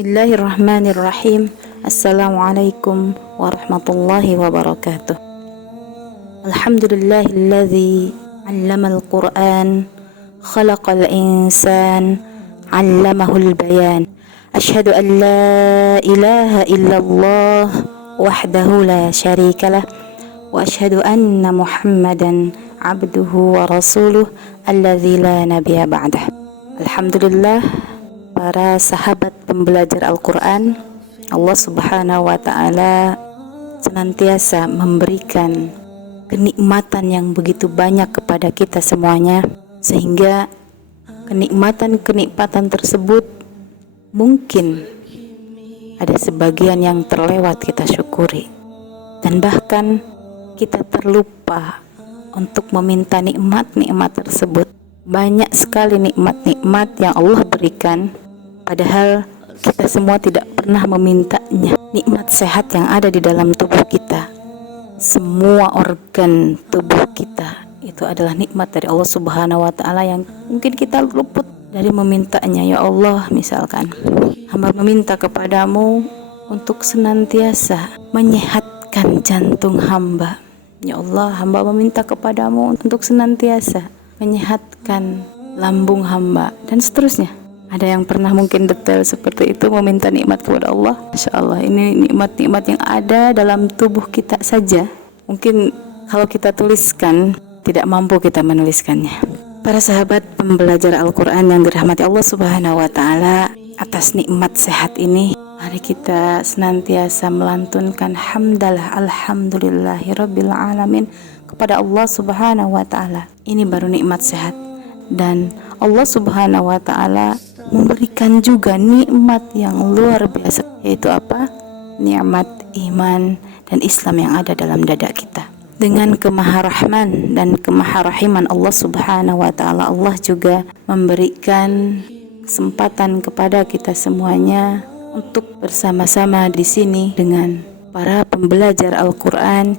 Bismillahirrahmanirrahim. Assalamualaikum warahmatullahi wabarakatuh. Alhamdulillahilladzi 'allamal Qur'an, khalaqal insan, 'allamahul bayan. Asyhadu an la ilaha illallah wahdahu la syarikalah wa asyhadu anna Muhammadan 'abduhu wa rasuluh alladzi la nabiyya ba'dah. Alhamdulillah, para sahabat pembelajar Al-Quran, Allah Subhanahu wa Ta'ala senantiasa memberikan kenikmatan yang begitu banyak kepada kita semuanya, sehingga kenikmatan-kenikmatan tersebut mungkin ada sebagian yang terlewat kita syukuri, dan bahkan kita terlupa untuk meminta nikmat-nikmat tersebut. Banyak sekali nikmat-nikmat yang Allah berikan, padahal kita semua tidak pernah memintanya. Nikmat sehat yang ada di dalam tubuh kita, semua organ tubuh kita, itu adalah nikmat dari Allah Subhanahu wa Ta'ala yang mungkin kita luput dari memintanya. Ya Allah, misalkan hamba meminta kepadamu untuk senantiasa menyehatkan jantung hamba. Ya Allah, hamba meminta kepadamu untuk senantiasa menyehatkan lambung hamba, dan seterusnya. Ada yang pernah mungkin detail seperti itu, meminta nikmat kepada Allah? Masya Allah, ini nikmat-nikmat yang ada dalam tubuh kita saja. Mungkin kalau kita tuliskan, tidak mampu kita menuliskannya. Para sahabat pembelajar Al-Quran yang dirahmati Allah Subhanahu wa Ta'ala, atas nikmat sehat ini, mari kita senantiasa melantunkan hamdalah alhamdulillahirabbil alamin kepada Allah Subhanahu wa Ta'ala. Ini baru nikmat sehat. Dan Allah Subhanahu wa Ta'ala memberikan juga nikmat yang luar biasa, yaitu apa? Nikmat iman dan Islam yang ada dalam dada kita. Dengan kemaharahman dan kemaharahiman Allah Subhanahu wa Ta'ala, Allah juga memberikan kesempatan kepada kita semuanya untuk bersama-sama di sini dengan para pembelajar Al-Quran,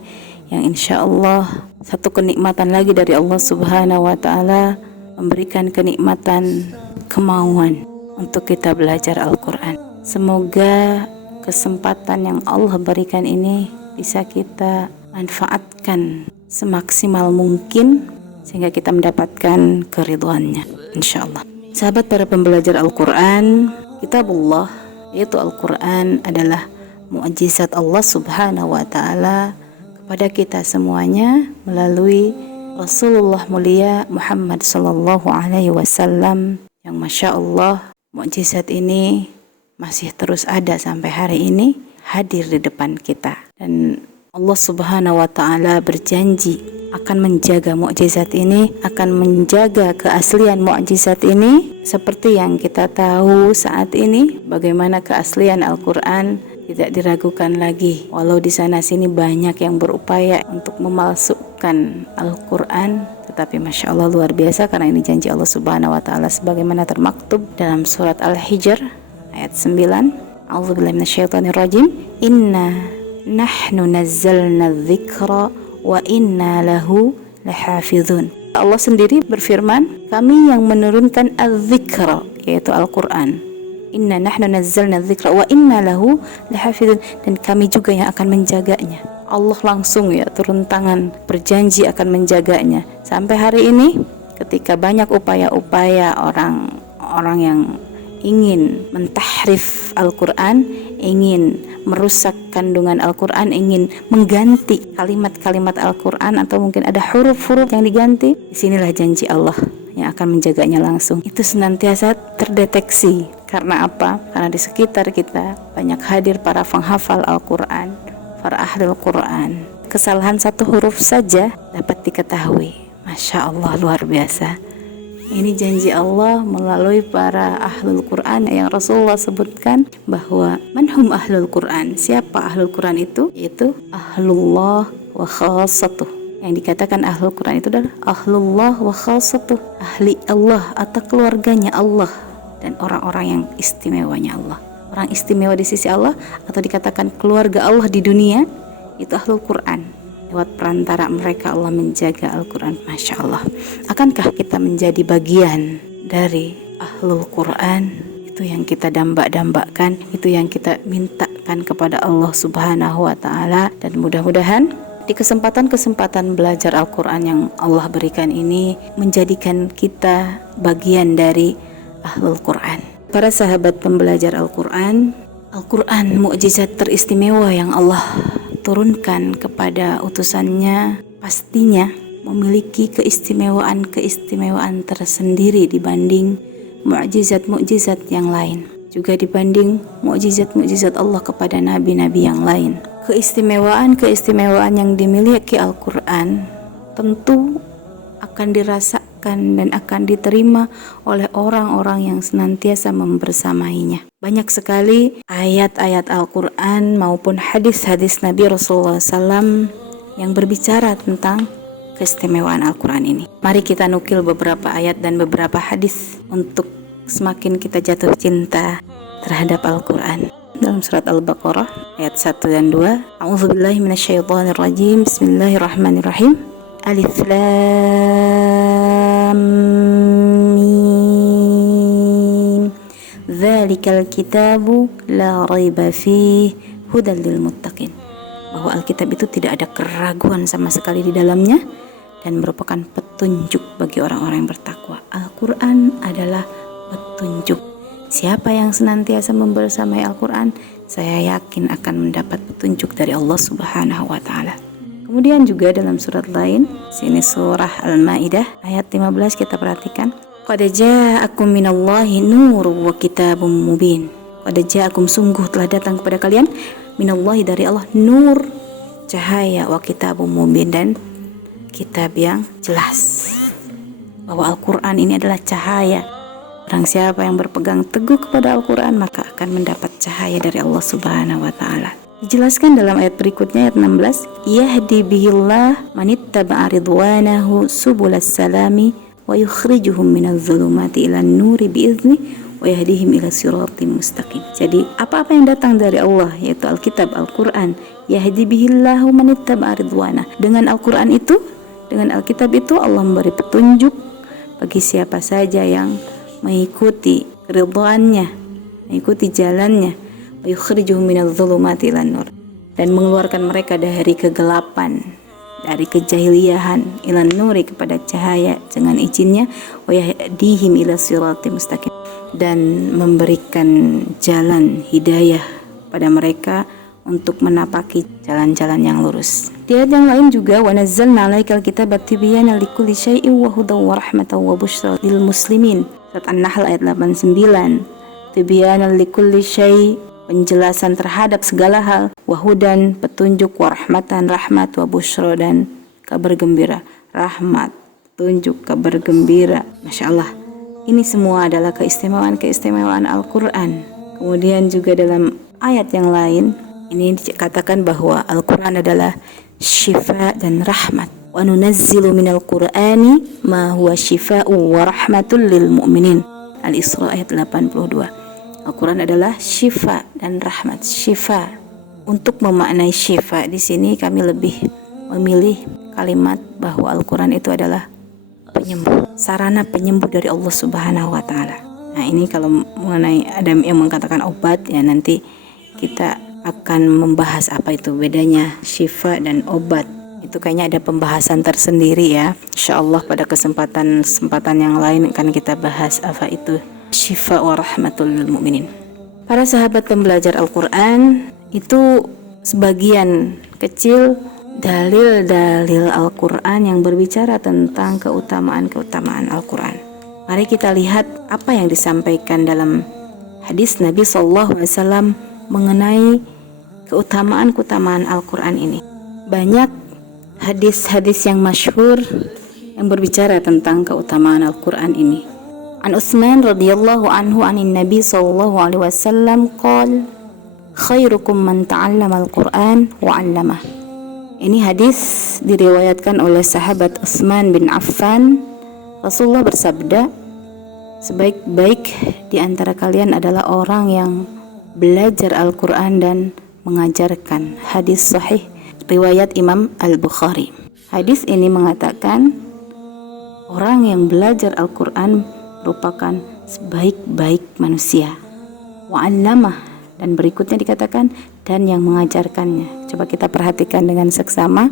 yang insya Allah satu kenikmatan lagi dari Allah Subhanahu wa Ta'ala, memberikan kenikmatan kemauan untuk kita belajar Al-Quran. Semoga kesempatan yang Allah berikan ini bisa kita manfaatkan semaksimal mungkin, sehingga kita mendapatkan keridhaannya insyaallah. Sahabat para pembelajar Al-Quran, kitabullah, yaitu Al-Quran adalah mukjizat Allah Subhanahu wa Ta'ala kepada kita semuanya melalui Rasulullah mulia Muhammad sallallahu alaihi wasallam, yang Masya Allah mukjizat ini masih terus ada sampai hari ini, hadir di depan kita. Dan Allah Subhanahu wa Ta'ala berjanji akan menjaga mukjizat ini, akan menjaga keaslian mukjizat ini, seperti yang kita tahu saat ini bagaimana keaslian Al-Quran tidak diragukan lagi. Walau di sana sini banyak yang berupaya untuk memalsukan Al-Quran, tetapi Masya Allah luar biasa, karena ini janji Allah Subhanahu wa Ta'ala sebagaimana termaktub dalam surat Al-Hijr ayat 9. A'udzubillahi minasyaitonirrajim. Inna nahnu nazzalna dzikra wa inna lahu lahafizun. Allah sendiri berfirman, kami yang menurunkan az-dzikra, yaitu Al-Quran. Inna nahnu nazzalna dzikra wa inna lahu lahafizun, dan kami juga yang akan menjaganya. Allah langsung turun tangan berjanji akan menjaganya. Sampai hari ini ketika banyak upaya-upaya orang yang ingin mentahrif Al-Quran, ingin merusak kandungan Al-Quran, ingin mengganti kalimat-kalimat Al-Quran, atau mungkin ada huruf-huruf yang diganti, disinilah janji Allah yang akan menjaganya langsung. Itu senantiasa terdeteksi. Karena apa? Karena di sekitar kita banyak hadir para penghafal Al-Quran, para ahlul Quran. Kesalahan satu huruf saja dapat diketahui. Masya Allah, luar biasa. Ini janji Allah melalui para ahlul Quran yang Rasulullah sebutkan bahwa manhum ahlul Quran. Siapa ahlul Quran itu? Yaitu ahlullah wa khassatuh. Yang dikatakan ahlul Quran itu adalah ahlullah wa khassatuh, ahli Allah atau keluarganya Allah dan orang-orang yang istimewanya Allah. Orang istimewa di sisi Allah, atau dikatakan keluarga Allah di dunia, itu ahlul Quran. Lewat perantara mereka Allah menjaga Al-Quran. Masya Allah. Akankah kita menjadi bagian dari ahlul Quran? Itu Itu yang kita dambak-dambakkan, itu yang kita mintakan kepada Allah Subhanahu wa Ta'ala. Dan mudah-mudahan di kesempatan-kesempatan belajar Al-Quran yang Allah berikan ini menjadikan kita bagian dari Ahlul Quran. Para sahabat pembelajar Al-Quran, Al-Quran mukjizat teristimewa yang Allah turunkan kepada utusannya pastinya memiliki keistimewaan tersendiri dibanding mukjizat-mukjizat yang lain, juga dibanding mukjizat-mukjizat Allah kepada nabi-nabi yang lain. Keistimewaan yang dimiliki Al-Quran tentu akan dirasakan dan akan diterima oleh orang-orang yang senantiasa membersamainya. Banyak sekali ayat-ayat Al-Quran maupun hadis-hadis Nabi Rasulullah SAW yang berbicara tentang keistimewaan Al-Quran ini. Mari kita nukil beberapa ayat dan beberapa hadis untuk semakin kita jatuh cinta terhadap Al-Quran. Dalam surat Al-Baqarah ayat 1 dan 2, A'udzubillahi minasyaitonirrajim, Bismillahirrahmanirrahim. Alif Lam Mim. Dzalikal kitabu la raiba fihi hudal lil muttaqin. Bahwa Alkitab itu tidak ada keraguan sama sekali di dalamnya dan merupakan petunjuk bagi orang-orang yang bertakwa. Al-Quran adalah petunjuk. Siapa yang senantiasa membersamai Al-Quran, saya yakin akan mendapat petunjuk dari Allah Subhanahu wa Ta'ala. Kemudian juga dalam surat lain, sini surah Al-Maidah ayat 15, kita perhatikan. Qad ja'akum minallahi nurun wa kitabun mubin. Qad ja'akum, sungguh telah datang kepada kalian, minallahi, dari Allah, nur, cahaya, wa kitabun mubin, dan kitab yang jelas. Bahwa Al-Quran ini adalah cahaya. Barang siapa yang berpegang teguh kepada Al-Quran, maka akan mendapat cahaya dari Allah Subhanahu wa Ta'ala. Dijelaskan dalam ayat berikutnya, ayat 16, yahdi bihillah manittaba'a ridwanahu subulas salami wa yukhrijuhum minadh dhulumati ilan nuri biizni wa yahdihim ila siratim mustaqim. Jadi apa-apa yang datang dari Allah, yaitu Alkitab, Al-Quran, yahdi bihillahu manittaba'a ridwanah. Dengan Al-Quran itu, dengan Alkitab itu, Allah memberi petunjuk bagi siapa saja yang mengikuti keridhaannya, mengikuti jalannya, wa yukhrijuhum minadh dhulumati ilan nur, dan mengeluarkan mereka dari kegelapan, dari kejahiliahan, ilan nuri, kepada cahaya dengan izinnya, wa yahdihim ila siratim mustaqim, dan memberikan jalan hidayah pada mereka untuk menapaki jalan-jalan yang lurus. Di ayat yang lain juga, wa nazzalna 'alaikal kitaba tibyana likulli syai'in wa hudaw wa rahmatan wa busyra lil muslimin. Surat An-Nahl ayat 89. Tibyana likulli syai', penjelasan terhadap segala hal, wa hudan, petunjuk, wa rahmatan, rahmat, wa busyra, dan kabar gembira. Rahmat, petunjuk, kabar gembira. Masya Allah, ini semua adalah keistimewaan Al-Quran. Kemudian juga dalam ayat yang lain ini dikatakan bahwa Al-Quran adalah syifa dan rahmat. Wa nunazzilu minal Qur'ani ma huwa syifa'u wa rahmatul lil mu'minin. Al-Isra ayat 82. Al-Quran adalah syifa dan rahmat. Syifa, untuk memaknai syifa di sini kami lebih memilih kalimat bahwa Al-Quran itu adalah penyembuh, sarana penyembuh dari Allah Subhanahu wa Ta'ala. Nah, ini kalau mengenai ada yang mengatakan obat, ya nanti kita akan membahas apa itu bedanya syifa dan obat. Itu kayaknya ada pembahasan tersendiri ya. Insyaallah pada kesempatan yang lain akan kita bahas apa itu syifa wa rahmatul lil mu'minin. Para sahabat pembelajar Al-Quran, itu sebagian kecil dalil-dalil Al-Quran yang berbicara tentang keutamaan Al-Quran. Mari kita lihat apa yang disampaikan dalam hadis Nabi SAW mengenai keutamaan Al-Quran ini. Banyak hadis-hadis yang masyhur yang berbicara tentang keutamaan Al-Quran ini. An Utsman radhiyallahu anhu anin Nabi sallallahu alaihi wasallam qala khairukum man ta'allama al-Quran wa 'allamah. Ini hadis diriwayatkan oleh sahabat Utsman bin Affan. Rasulullah bersabda, sebaik-baik di antara kalian adalah orang yang belajar Al-Quran dan mengajarkan. Hadis sahih riwayat Imam Al-Bukhari. Hadis ini mengatakan orang yang belajar Al-Quran merupakan sebaik-baik manusia. wa'allamah, dan berikutnya dikatakan dan yang mengajarkannya. Coba kita perhatikan dengan seksama.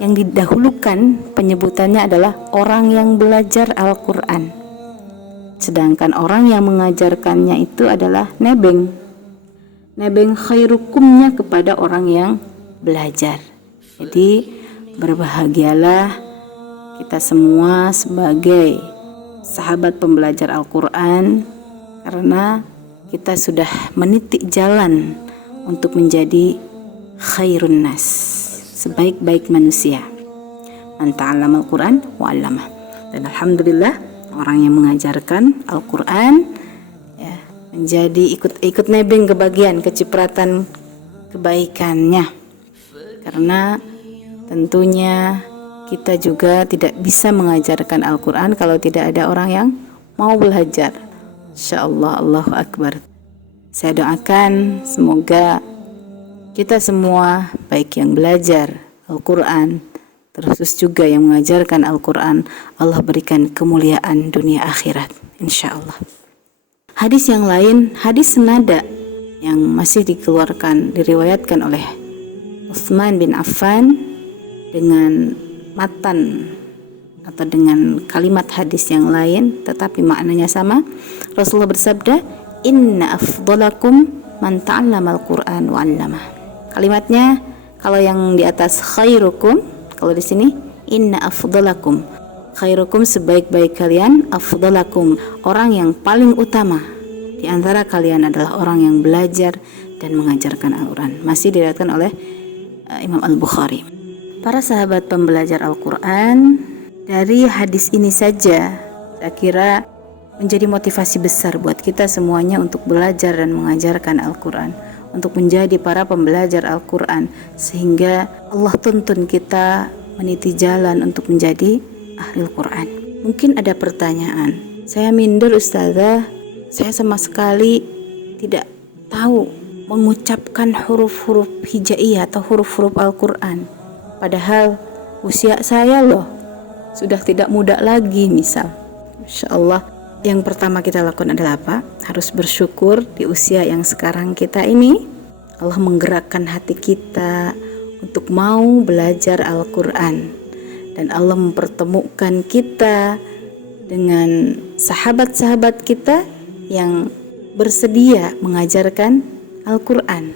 Yang didahulukan penyebutannya adalah orang yang belajar Al-Quran, sedangkan orang yang mengajarkannya itu adalah nebeng khairukumnya kepada orang yang belajar. Jadi berbahagialah kita semua sebagai sahabat pembelajar Al-Quran, karena kita sudah menitik jalan untuk menjadi khairun nas, sebaik-baik manusia. Man ta'allama Al-Quran wa'allamah. Dan alhamdulillah orang yang mengajarkan Al-Quran ya, menjadi ikut nebeng kebagian, kecipratan kebaikannya. Karena tentunya kita juga tidak bisa mengajarkan Al-Quran kalau tidak ada orang yang mau belajar. Insyaallah, Allahu Akbar. Saya doakan semoga kita semua, baik yang belajar Al-Quran terus juga yang mengajarkan Al-Quran, Allah berikan kemuliaan dunia akhirat, insyaallah. Hadis yang lain, hadis senada yang masih diriwayatkan oleh Utsman bin Affan dengan matan atau dengan kalimat hadis yang lain tetapi maknanya sama. Rasulullah bersabda, inna afdalakum man ta'allama al-Quran wa 'allamah. Kalimatnya kalau yang di atas khairukum, kalau di sini inna afdalakum, khairukum sebaik-baik kalian, afdalakum orang yang paling utama di antara kalian adalah orang yang belajar dan mengajarkan Al-Quran. Masih diriwayatkan oleh Imam Al-Bukhari. Para sahabat pembelajar Al-Quran, dari hadis ini saja saya kira menjadi motivasi besar buat kita semuanya untuk belajar dan mengajarkan Al-Quran, untuk menjadi para pembelajar Al-Quran, sehingga Allah tuntun kita meniti jalan untuk menjadi ahli Al-Quran. Mungkin ada pertanyaan, saya minder ustazah, saya sama sekali tidak tahu mengucapkan huruf-huruf hijaiyah atau huruf-huruf Al-Quran, padahal usia saya loh sudah tidak muda lagi misal. Insyaallah, yang pertama kita lakukan adalah apa? Harus bersyukur di usia yang sekarang kita ini Allah menggerakkan hati kita untuk mau belajar Al-Quran, dan Allah mempertemukan kita dengan sahabat-sahabat kita yang bersedia mengajarkan Al-Quran,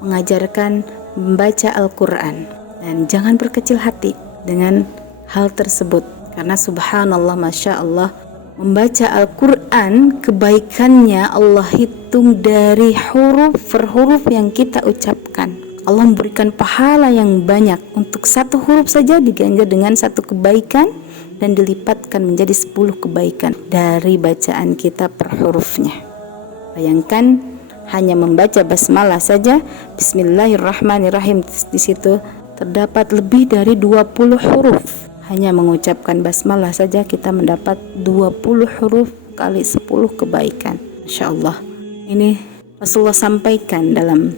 mengajarkan membaca Al-Quran. Dan jangan berkecil hati dengan hal tersebut, karena subhanallah, masya Allah, membaca Al-Quran kebaikannya Allah hitung dari huruf per huruf yang kita ucapkan. Allah memberikan pahala yang banyak. Untuk satu huruf saja diganjar dengan satu kebaikan dan dilipatkan menjadi 10 kebaikan dari bacaan kita per hurufnya. Bayangkan hanya membaca basmalah saja, bismillahirrahmanirrahim, di situ terdapat lebih dari 20 huruf. Hanya mengucapkan basmalah saja kita mendapat 20 huruf kali 10 kebaikan. Masya Allah. Ini Rasulullah sampaikan dalam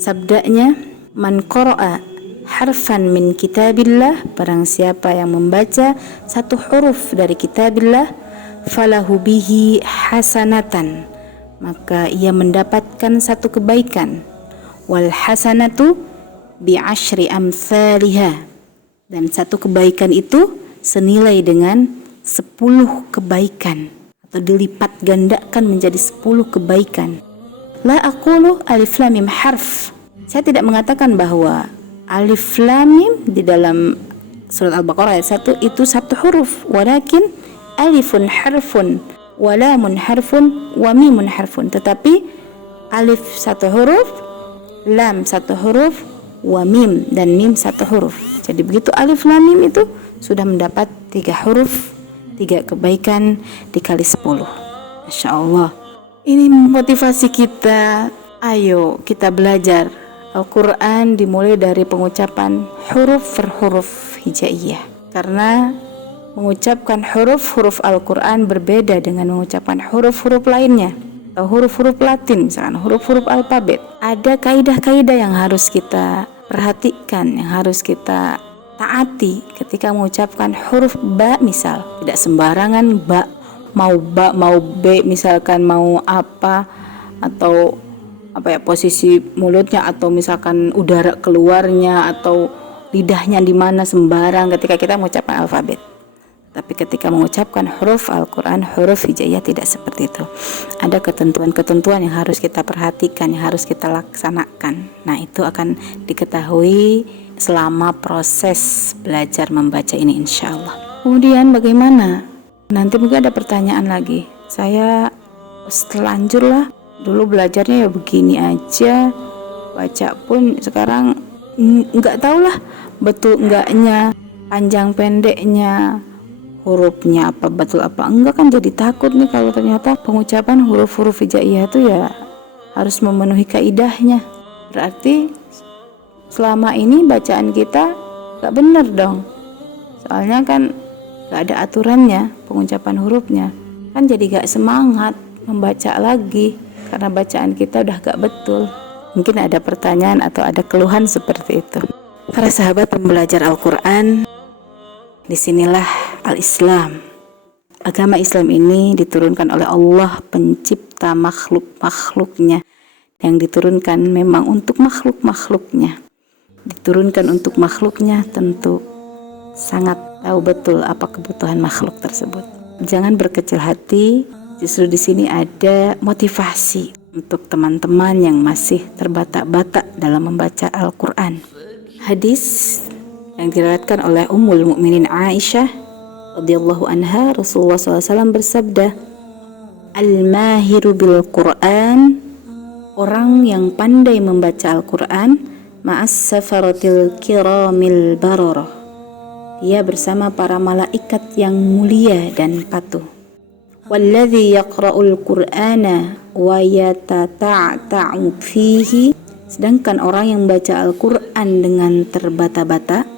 sabdanya, man qara'a harfan min kitabillah, barang siapa yang membaca satu huruf dari kitabillah, falahu bihi hasanatan, maka ia mendapatkan satu kebaikan. Wal hasanatu bi asyri amsalihah, dan satu kebaikan itu senilai dengan 10 kebaikan, atau dilipat gandakan menjadi 10 kebaikan. La aqulu alif lam mim harf. Saya tidak mengatakan bahwa alif lam mim di dalam surat Al-Baqarah ayat 1 itu satu huruf, walakin alifun harfun wa lamun harfun wa mimun harfun. Tetapi alif satu huruf, lam satu huruf, wa mim dan mim satu huruf. Jadi begitu alif lam mim itu sudah mendapat 3 huruf, 3 kebaikan dikali 10. Masya Allah. Ini motivasi kita. Ayo kita belajar Al-Quran dimulai dari pengucapan huruf per huruf hijaiyah. Karena mengucapkan huruf-huruf Al-Quran berbeda dengan mengucapkan huruf-huruf lainnya, atau huruf-huruf Latin, misalkan huruf-huruf alfabet. Ada kaidah-kaidah yang harus kita perhatikan, yang harus kita taati ketika mengucapkan huruf ba misal. Tidak sembarangan ba, mau B misalkan mau apa, atau posisi mulutnya, atau misalkan udara keluarnya, atau lidahnya di mana sembarang ketika kita mengucapkan alfabet. Tapi ketika mengucapkan huruf Al-Quran, huruf hijaiyah tidak seperti itu. Ada ketentuan-ketentuan yang harus kita perhatikan, yang harus kita laksanakan. Nah, itu akan diketahui selama proses belajar membaca ini insya Allah. Kemudian bagaimana? Nanti mungkin ada pertanyaan lagi. Saya terlanjur lah, dulu belajarnya ya begini aja, baca pun sekarang nggak tahu lah betul enggaknya, panjang pendeknya, hurufnya apa betul apa enggak, kan jadi takut nih kalau ternyata pengucapan huruf-huruf hijaiyah itu ya harus memenuhi kaidahnya. Berarti selama ini bacaan kita gak benar dong, soalnya kan gak ada aturannya pengucapan hurufnya, kan jadi gak semangat membaca lagi karena bacaan kita udah gak betul. Mungkin ada pertanyaan atau ada keluhan seperti itu. Para sahabat pembelajar Al-Quran, disinilah Al-Islam. Agama Islam ini diturunkan oleh Allah pencipta makhluk-makhluknya, yang diturunkan memang untuk makhluk-makhluknya. Diturunkan untuk makhluknya, tentu sangat tahu betul apa kebutuhan makhluk tersebut. Jangan berkecil hati, justru di sini ada motivasi untuk teman-teman yang masih terbata-bata dalam membaca Al-Quran. Hadis yang diriwayatkan oleh Ummul Mukminin Aisyah radhiyallahu anha, Rasulullah SAW bersabda, "Al-mahiru bil Quran," orang yang pandai membaca Al-Quran, ma'as safaratil kiramil bararah, dia bersama para malaikat yang mulia dan patuh. Walladzi yaqra'ul Qur'ana wa yatata'ta'u fihi, sedangkan orang yang baca Al-Quran dengan terbata-bata,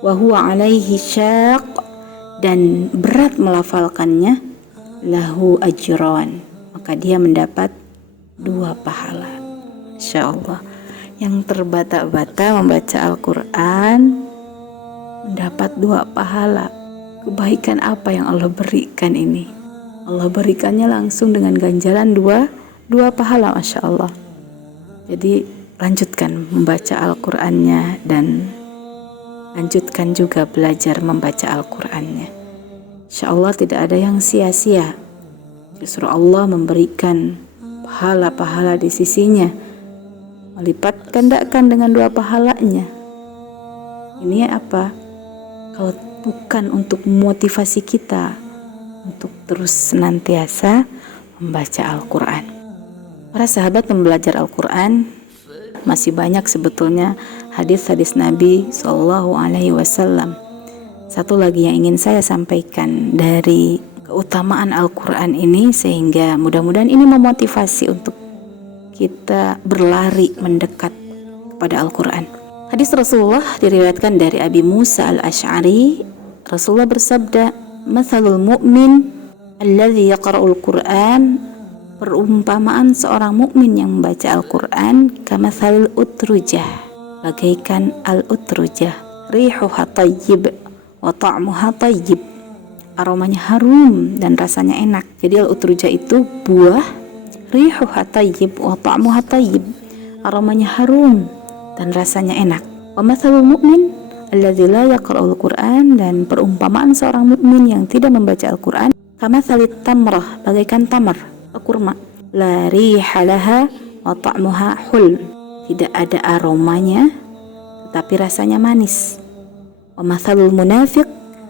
wa huwa alaihi syaq, dan berat melafalkannya, lahu ajran, maka dia mendapat 2 pahala. Insyaallah, yang terbata-bata membaca Al-Quran mendapat 2 pahala. Kebaikan apa yang Allah berikan ini? Allah berikannya langsung dengan ganjaran 2 pahala, Masya Allah. Jadi lanjutkan membaca Al-Qurannya dan lanjutkan juga belajar membaca Al-Qurannya. Insya Allah tidak ada yang sia-sia. Justru Allah memberikan pahala-pahala di sisinya, melipat gandakan dengan 2 pahalanya. Ini apa? Kalau bukan untuk memotivasi kita untuk terus senantiasa membaca Al-Quran. Para sahabat pembelajar Al-Quran, masih banyak sebetulnya hadis-hadis Nabi SAW. Satu lagi yang ingin saya sampaikan dari keutamaan Al-Quran ini, sehingga mudah-mudahan ini memotivasi untuk kita berlari mendekat kepada Al-Quran. Hadis Rasulullah diriwayatkan dari Abi Musa Al-Asy'ari. Rasulullah bersabda, "Mathalul mu'min alladzi yaqra'ul Qur'an," perumpamaan seorang mukmin yang membaca Al-Quran, kamathalil utrujah, bagaikan al-utrujah, rihuha tayyib wa ta'muha tayyib, aromanya harum dan rasanya enak. Jadi al-utrujah itu buah, rihuha tayyib wa ta'muha tayyib, aromanya harum dan rasanya enak. Wa mathalul mu'min alladzi la yaqra'ul Qur'an, dan perumpamaan seorang mukmin yang tidak membaca Al-Quran, kamathalit tamrah, bagaikan tamar, kurma, la riha laha wa ta'muha hul, tidak ada aromanya tetapi rasanya manis. Wa mathalul munafiq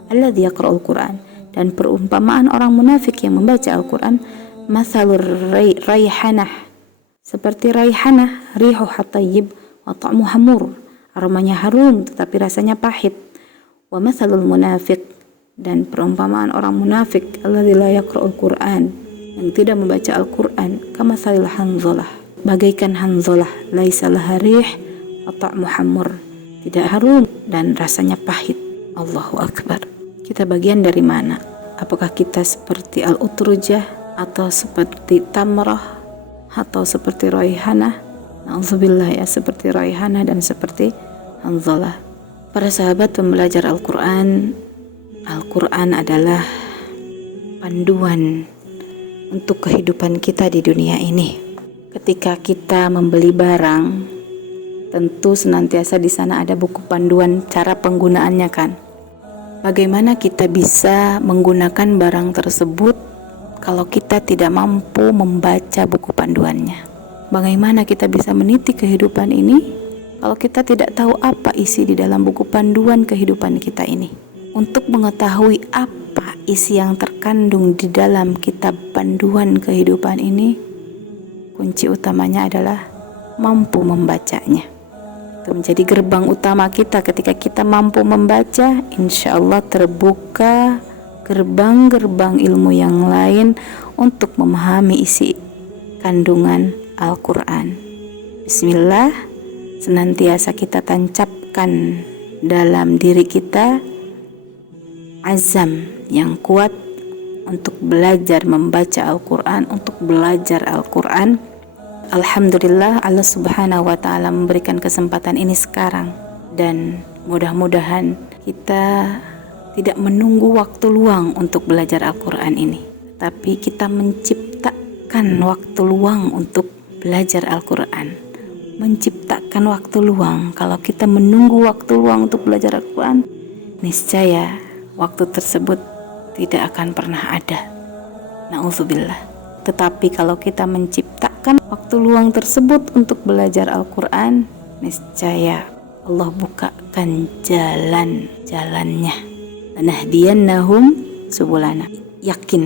alladzi yaqra'ul Qur'an, dan perumpamaan orang munafik yang membaca Al-Quran, mathalur raihanah, seperti raihanah, rihuha tayyib wa ta'muha mur, aromanya harum tetapi rasanya pahit. Wa mathalul munafiq, dan perumpamaan orang munafik, alladzi la yaqra'ul Qur'an, yang tidak membaca Al-Quran, kamathalil hanzalah, bagaikan hanzalah, laisa laha rih wa ta'muha mur, tidak harum dan rasanya pahit. Allahu Akbar. Kita bagian dari mana? Apakah kita seperti al-utrujah, atau seperti tamrah, atau seperti raihanah? Na'udzubillah ya, seperti raihanah dan seperti hanzalah. Para sahabat pembelajar Al-Quran, Al-Quran adalah panduan untuk kehidupan kita di dunia ini. Ketika kita membeli barang, tentu senantiasa di sana ada buku panduan cara penggunaannya kan. Bagaimana kita bisa menggunakan barang tersebut kalau kita tidak mampu membaca buku panduannya? Bagaimana kita bisa meniti kehidupan ini kalau kita tidak tahu apa isi di dalam buku panduan kehidupan kita ini? Untuk mengetahui apa isi yang terkandung di dalam kitab panduan kehidupan ini, kunci utamanya adalah mampu membacanya. Itu menjadi gerbang utama kita. Ketika kita mampu membaca, insya Allah terbuka gerbang-gerbang ilmu yang lain untuk memahami isi kandungan Al-Quran. Bismillah, senantiasa kita tancapkan dalam diri kita azam yang kuat untuk belajar membaca Al-Quran, untuk belajar Al-Quran. Alhamdulillah, Allah Subhanahu wa Ta'ala memberikan kesempatan ini sekarang, dan mudah-mudahan kita tidak menunggu waktu luang untuk belajar Al-Quran ini, tapi kita menciptakan waktu luang untuk belajar Al-Quran. Menciptakan waktu luang. Kalau kita menunggu waktu luang untuk belajar Al-Quran, niscaya waktu tersebut tidak akan pernah ada. Na'udzubillah. Tetapi kalau kita menciptakan waktu luang tersebut untuk belajar Al-Quran, niscaya Allah bukakan jalannya. Lanahdiyannahum subulana. Yakin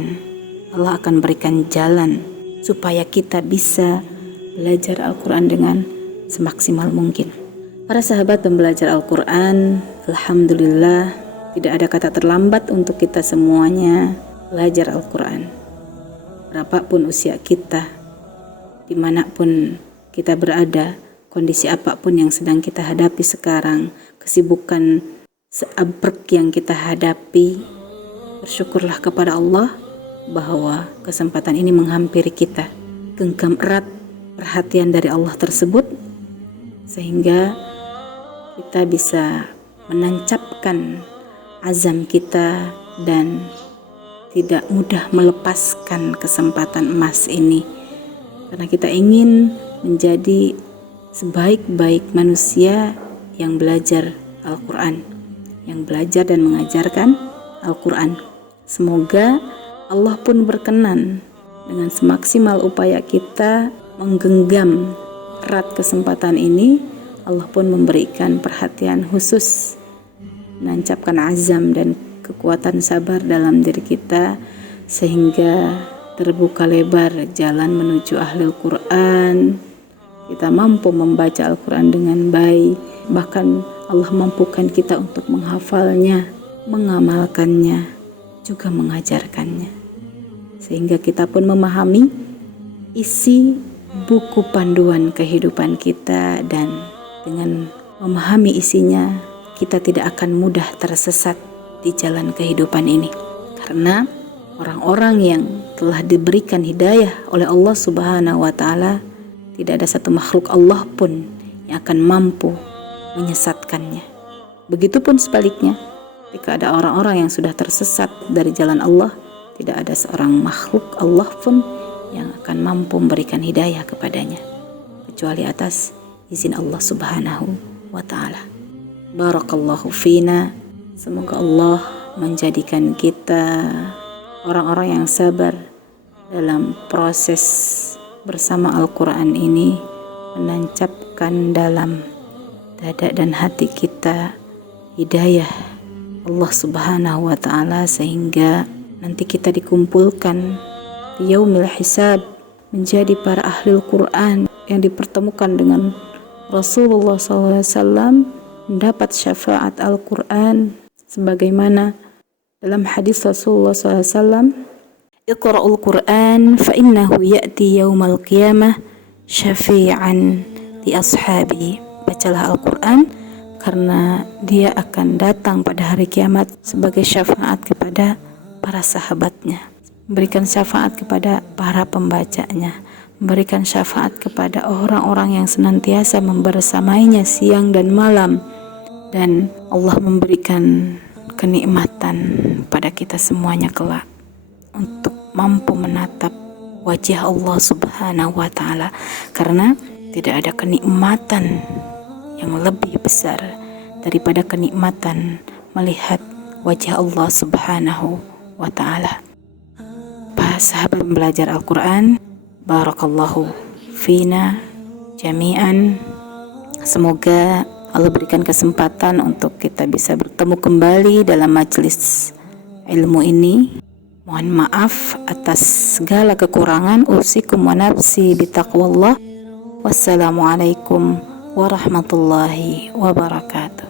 Allah akan berikan jalan supaya kita bisa belajar Al-Quran dengan semaksimal mungkin. Para sahabat pembelajar Al-Quran, alhamdulillah, tidak ada kata terlambat untuk kita semuanya belajar Al-Quran. Berapapun usia kita, dimanapun kita berada, kondisi apapun yang sedang kita hadapi sekarang, kesibukan seabrek yang kita hadapi, bersyukurlah kepada Allah bahwa kesempatan ini menghampiri kita. Genggam erat perhatian dari Allah tersebut, sehingga kita bisa menancapkan azam kita dan tidak mudah melepaskan kesempatan emas ini, karena kita ingin menjadi sebaik-baik manusia yang belajar Al-Quran, yang belajar dan mengajarkan Al-Quran. Semoga Allah pun berkenan dengan semaksimal upaya kita menggenggam erat kesempatan ini. Allah pun memberikan perhatian khusus, menancapkan azam dan kekuatan sabar dalam diri kita, sehingga terbuka lebar jalan menuju ahlul Quran. Kita mampu membaca Al-Quran dengan baik, bahkan Allah mampukan kita untuk menghafalnya, mengamalkannya, juga mengajarkannya, sehingga kita pun memahami isi buku panduan kehidupan kita, dan dengan memahami isinya kita tidak akan mudah tersesat di jalan kehidupan ini, karena orang-orang yang telah diberikan hidayah oleh Allah Subhanahu wa Ta'ala, tidak ada satu makhluk Allah pun yang akan mampu menyesatkannya. Begitupun sebaliknya, jika ada orang-orang yang sudah tersesat dari jalan Allah, tidak ada seorang makhluk Allah pun yang akan mampu memberikan hidayah kepadanya, kecuali atas izin Allah Subhanahu wa Ta'ala. Barakallahu fina. Semoga Allah menjadikan kita orang-orang yang sabar dalam proses bersama Al-Quran ini, menancapkan dalam dada dan hati kita hidayah Allah Subhanahu wa Ta'ala, sehingga nanti kita dikumpulkan di yaumil hisab menjadi para ahli Al-Quran yang dipertemukan dengan Rasulullah SAW, mendapat syafaat Al-Quran. Sebagaimana dalam hadis Rasulullah SAW, Iqra'ul Quran fa innahu ya'ti yaumal qiyamah syafi'an li ashabi. Bacalah Al-Quran karena dia akan datang pada hari kiamat sebagai syafaat kepada para sahabatnya, memberikan syafaat kepada para pembacanya, memberikan syafaat kepada orang-orang yang senantiasa membersamainya siang dan malam. Dan Allah memberikan kenikmatan pada kita semuanya kelak untuk mampu menatap wajah Allah Subhanahu wa Ta'ala, karena tidak ada kenikmatan yang lebih besar daripada kenikmatan melihat wajah Allah Subhanahu wa Ta'ala. Para sahabat belajar Al-Quran, barakallahu fina jami'an. Semoga Allah berikan kesempatan untuk kita bisa bertemu kembali dalam majelis ilmu ini. Mohon maaf atas segala kekurangan. Usikum wa nafsi bitaqwallah. Wassalamualaikum warahmatullahi wabarakatuh.